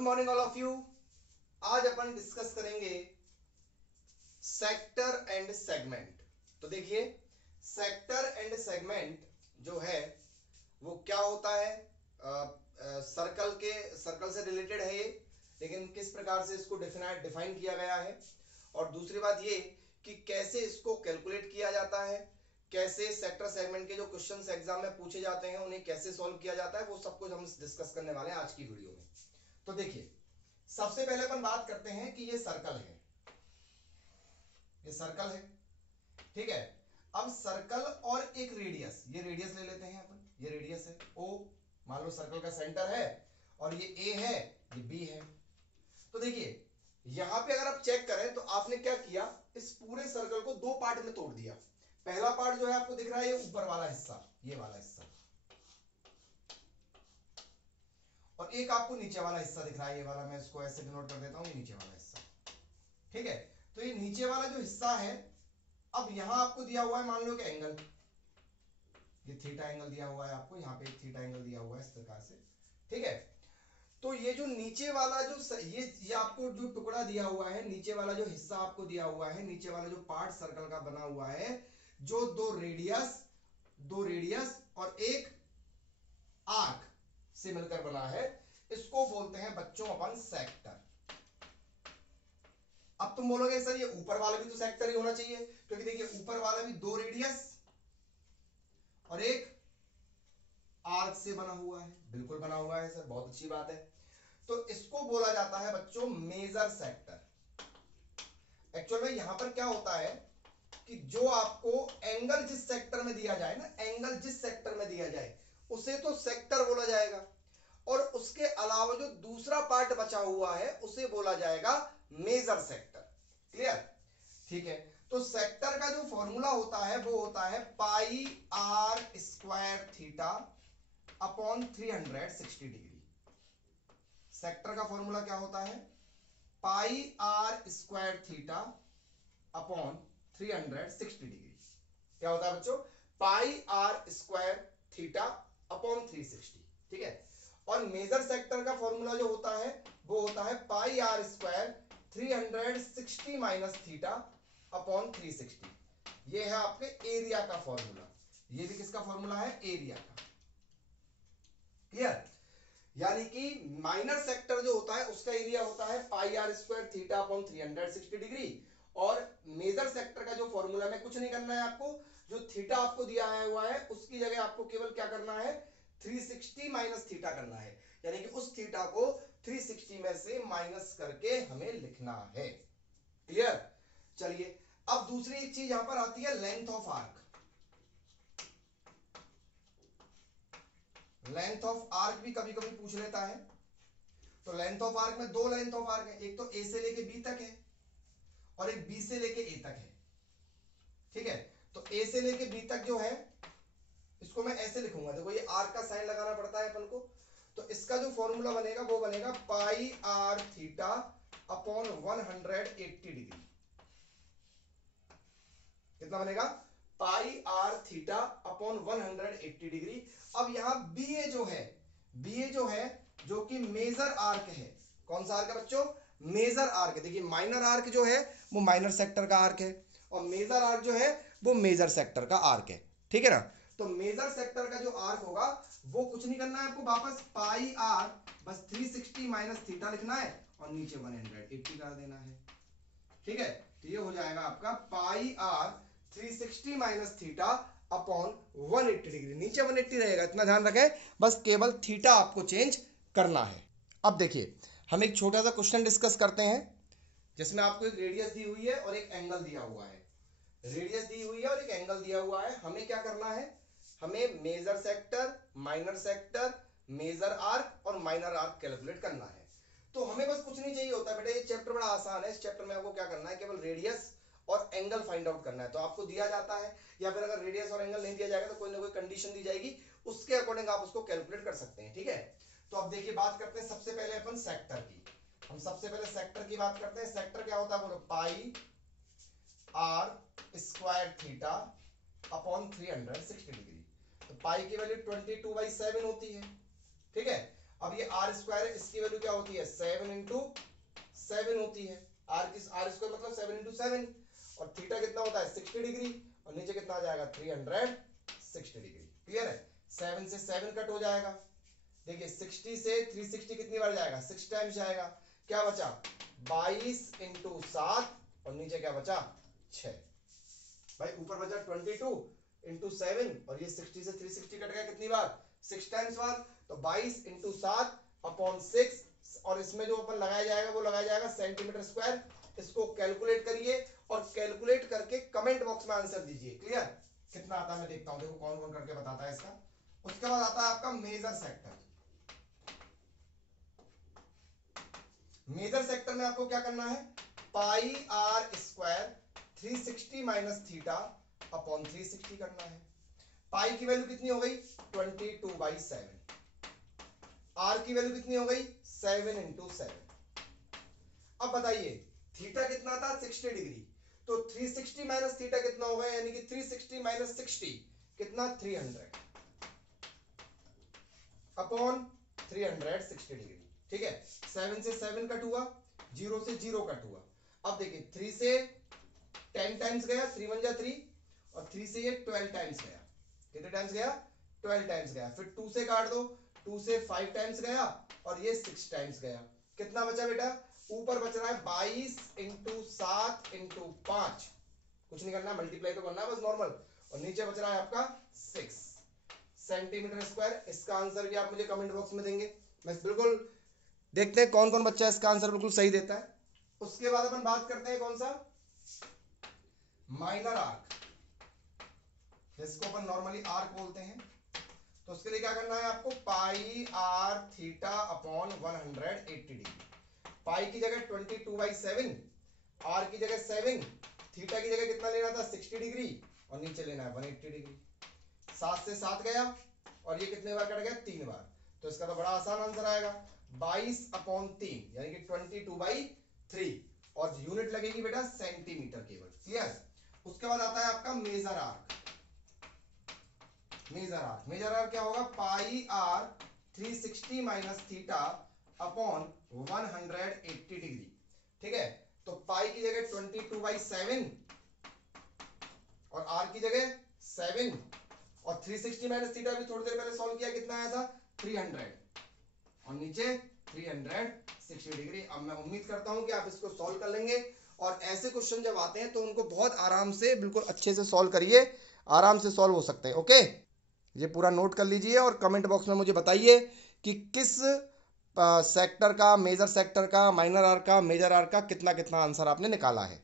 Morning all of you. आज अपन discuss करेंगे sector and segment. तो देखिए, सेक्टर एंड सेगमेंट जो है वो क्या होता है, सर्कल से रिलेटेड है ये, लेकिन किस प्रकार से इसको डिफाइन किया गया है, और दूसरी बात ये कि कैसे इसको कैलकुलेट किया जाता है, कैसे सेक्टर सेगमेंट के जो क्वेश्चंस एग्जाम में पूछे जाते हैं उन्हें कैसे सॉल्व किया जाता है, वो सब कुछ हम डिस्कस करने वाले हैं आज की वीडियो में। तो देखिए, सबसे पहले अपन बात करते हैं कि ये सर्कल है, ये सर्कल है, ठीक है। अब सर्कल और एक रेडियस, ये रेडियस ले लेते हैं अपन, ये रेडियस है ओ, मान लो सर्कल का सेंटर है, और ये ए है, ये बी है। तो देखिए यहां पे अगर आप चेक करें तो आपने क्या किया, इस पूरे सर्कल को दो पार्ट में तोड़ दिया। पहला पार्ट जो है आपको दिख रहा है, ये ऊपर वाला हिस्सा, ये वाला हिस्सा, और एक आपको नीचे वाला हिस्सा दिख रहा है, ये वाला, मैं इसको ऐसे डिनोट कर देता हूं, ये नीचे वाला हिस्सा, ठीक है। तो ये नीचे वाला जो हिस्सा है, अब यहां आपको दिया हुआ है, मान लो कि एंगल, ये थीटा एंगल दिया हुआ है आपको, यहां पे एक थीटा एंगल दिया हुआ है इस प्रकार से, ठीक है। तो ये जो नीचे वाला जो ये आपको जो टुकड़ा दिया हुआ है, नीचे वाला जो हिस्सा आपको दिया हुआ है, नीचे वाला जो पार्ट सर्कल का बना हुआ है, जो दो रेडियस और एक आर्क से मिलकर बना है, इसको बोलते हैं बच्चों अपन सेक्टर। अब तुम बोलोगे सर ये ऊपर वाला भी तो सेक्टर ही होना चाहिए, क्योंकि देखिए ऊपर वाला भी दो रेडियस और एक आर्क से बना हुआ है, बिल्कुल बना हुआ है सर, बहुत अच्छी बात है। तो इसको बोला जाता है बच्चों मेजर सेक्टर। एक्चुअल में यहां पर क्या होता है कि जो आपको एंगल जिस सेक्टर में दिया जाए ना, एंगल जिस सेक्टर में दिया जाए उसे तो सेक्टर बोला जाएगा, और उसके अलावा जो दूसरा पार्ट बचा हुआ है उसे बोला जाएगा मेजर सेक्टर। क्लियर? ठीक है। तो सेक्टर का जो फॉर्मूला होता है वो होता है pi r square theta upon 360 degree. Sector का फॉर्मूला क्या होता है? Pi r square theta upon 360 degree. क्या होता है बच्चों? Pi r square theta upon 360, ठीक है। और मेजर सेक्टर का फॉर्मूला जो होता है वो होता है pi r square 360 minus theta upon 360। ये है आपके एरिया का फॉर्मूला। ये भी किसका फॉर्मूला है? एरिया का। क्लियर? यानी कि माइनर सेक्टर जो होता है उसका एरिया होता है pi r square theta upon 360 degree, और मेजर सेक्टर का जो फॉर्मूला में कुछ नहीं करना है आपको, जो थीटा आपको दिया हुआ है उसकी जगह आपको केवल क्या करना है? 360 माइनस थीटा करना है, यानी कि उस थीटा को 360 में से माइनस करके हमें लिखना है। क्लियर? चलिए, अब दूसरी एक चीज यहां पर आती है, length of arc. Length of arc भी कभी कभी पूछ लेता है। तो लेंथ ऑफ आर्क में दो लेंथ ऑफ आर्क है, एक तो ए से लेके बी तक है और एक बी से लेके ए तक है, ठीक है। तो ए से लेके बी तक जो है इसको मैं ऐसे लिखूंगा, देखो ये आर का साइन लगाना पड़ता है अपन को। तो इसका जो फॉर्मूला बनेगा वो बनेगा पाई आर थीटा अपॉन 180 डिग्री। कितना बनेगा? पाई आर थीटा अपॉन 180 डिग्री। अब यहां बी ए जो है जो कि मेजर आर्क है। कौन सा आर्क है बच्चों? मेजर आर्क है। देखिए माइनर आर्क जो है वो माइनर सेक्टर का आर्क है, और मेजर आर्क जो है वो मेजर सेक्टर का आर्क है, ठीक है ना। तो मेजर सेक्टर का जो आर्क होगा वो कुछ नहीं करना है आपको, वापस पाई आर बस 360 माइनस थीटा लिखना है और नीचे 180 कर देना है, ठीक है। तो ये हो जाएगा आपका pi r 360 minus theta upon 180 degree. नीचे 180 रहेगा, इतना ध्यान रखें, बस केवल थीटा आपको चेंज करना है। अब देखिए हम एक छोटा सा क्वेश्चन डिस्कस करते हैं, जिसमें आपको एक रेडियस दी हुई है और एक एंगल दिया हुआ है। रेडियस दी हुई है और एक एंगल दिया हुआ है। हमें क्या करना है? हमें major sector, minor sector, major arc और माइनर आर्क कैलकुलेट करना है। तो हमें बस कुछ नहीं चाहिए होता बेटा, ये चैप्टर बड़ा आसान है। इस चैप्टर में आपको क्या करना है? केवल रेडियस और एंगल फाइंड आउट करना है। तो आपको दिया जाता है, या फिर अगर रेडियस और एंगल नहीं दिया जाएगा तो कोई ना कोई कंडीशन दी जाएगी, उसके अकॉर्डिंग आप उसको कैलकुलेट कर सकते हैं, ठीक है। तो अब देखिए बात करते हैं सबसे पहले अपन सेक्टर की। हम सबसे पहले सेक्टर की बात करते हैं। सेक्टर क्या होता है बोलो? Pi r square theta upon 360 degree. तो पाई की वैल्यू 22/7 होती है, ठीक है। अब ये आर स्क्वायर है, इसकी वैल्यू क्या होती है 7 इंटू 7 होती है। आर स्क्वायर मतलब 7 इंटू 7, और थीटा कितना होता है 60 डिग्री, और नीचे कितना आ जाएगा 360 डिग्री। क्लियर है? 7 से 7 कट हो जाएगा। देखिए 60 से 360 कितनी बार जाएगा 6 टाइम्स जाएगा। क्या बचा 22 इंटू 7, और नीचे क्या बचा 6। भाई ऊपर बचा 22 इंटू 7, और ये 60 से 360 कट गया कितनी बार 6 टाइम्स बार, तो 22 इंटू 7 अपॉन 6, और इसमें जो अपन लगाया जाएगा वो लगाया जाएगा सेंटीमीटर स्क्वायर। इसको कैलकुलेट करिए और कैलकुलेट करके कमेंट बॉक्स में आंसर दीजिए। क्लियर? कितना आता है मैं देखता हूं, देखो कौन कौन करके बताता है इसका। उसके बाद आता है आपका मेजर सेक्टर। मेजर सेक्टर में आपको क्या करना है, pi r square 360 minus theta upon 360 करना है। पाई की वैल्यू कितनी हो गई 22/7, आर की वैल्यू कितनी हो गई 7 इंटू 7। अब बताइए थीटा कितना था 60 डिग्री, तो 360 माइनस थीटा कितना होगा, यानी कि 360 माइनस 60 कितना 300 अपॉन 360 डिग्री। ठीक है, 7 से 7 कट हुआ, 0 से 0 कट हुआ। अब देखिए 3 से 10 टाइम्स गया, 3 1 जा 3, और 3 से ये 12 टाइम्स गया। कितने टाइम्स गया 12 टाइम्स गया। फिर 2 से काट दो, 2 से 5 टाइम्स गया, और ये 6 टाइम्स गया। कितना बचा बेटा, ऊपर बच रहा है 22 इंटू 7 इंटू 5, कुछ नहीं करना, मल्टीप्लाई तो करना है बस नॉर्मल, और नीचे बच रहा है आपका 6 सेंटीमीटर स्क्वायर। इसका आंसर भी आप मुझे कमेंट बॉक्स में देंगे, मैं बिल्कुल देखते हैं कौन कौन बच्चा इसका आंसर बिल्कुल सही देता है। उसके बाद अपन बात करते हैं कौन सा, माइनर आर्क, जिसको अपन नॉर्मली आर्क बोलते हैं। तो उसके लिए क्या करना है आपको, पाई आर थीटा अपॉन 180 डिग्री। पाई की जगह 22/7, आर की जगह 7, थीटा की जगह कितना लेना था 60 डिग्री, और नीचे लेना है 180 डिग्री। 7 से 7 गया, और ये कितने बार कट गया 3 बार, तो इसका तो बड़ा आसान आंसर आएगा 22/3, यानी कि 22/3, और यूनिट लगेगी बेटा सेंटीमीटर केवल। क्लियर? उसके बाद आता है आपका मेजर आर्क। मेजर आर्क क्या होगा, pi r 360 minus theta upon 180 degree. ठीक है, तो पाई की जगह 22/7, और आर की जगह 7, और 360 माइनस थीटा भी थोड़ी देर पहले सॉल्व किया, कितना आया था 300, और नीचे 360 डिग्री। अब मैं उम्मीद करता हूं कि आप इसको सॉल्व कर लेंगे, और ऐसे क्वेश्चन जब आते हैं तो उनको बहुत आराम से बिल्कुल अच्छे से सॉल्व करिए, आराम से सॉल्व हो सकते हैं। ओके, ये पूरा नोट कर लीजिए और कमेंट बॉक्स में मुझे बताइए कि किस सेक्टर का, मेजर सेक्टर का, माइनर आर्क का, मेजर आर्क का कितना कितना आंसर आपने निकाला है।